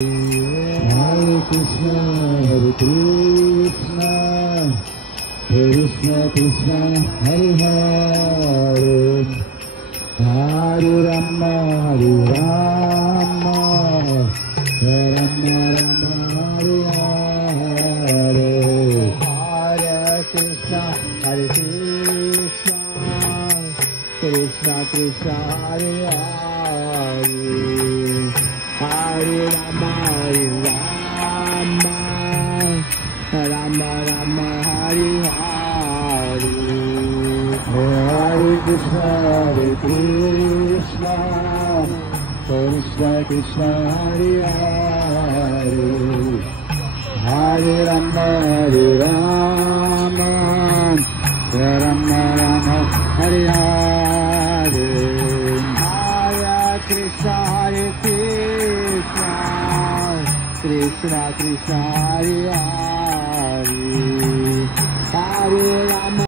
Hare Krishna, Krishna Krishna, Hare Hare, Hare Rama, Rama Rama, Hare Hare, Hare Krishna, Krishna Krishna, Hare Hare, Hare Rama, Rama Rama, Hare Hare, Hare Krishna, Krishna Krishna, Hare Hare, Hare Rama, Rama Rama, Hare Hare, Hare Krishna, Krishna Krishna, Hare Hare.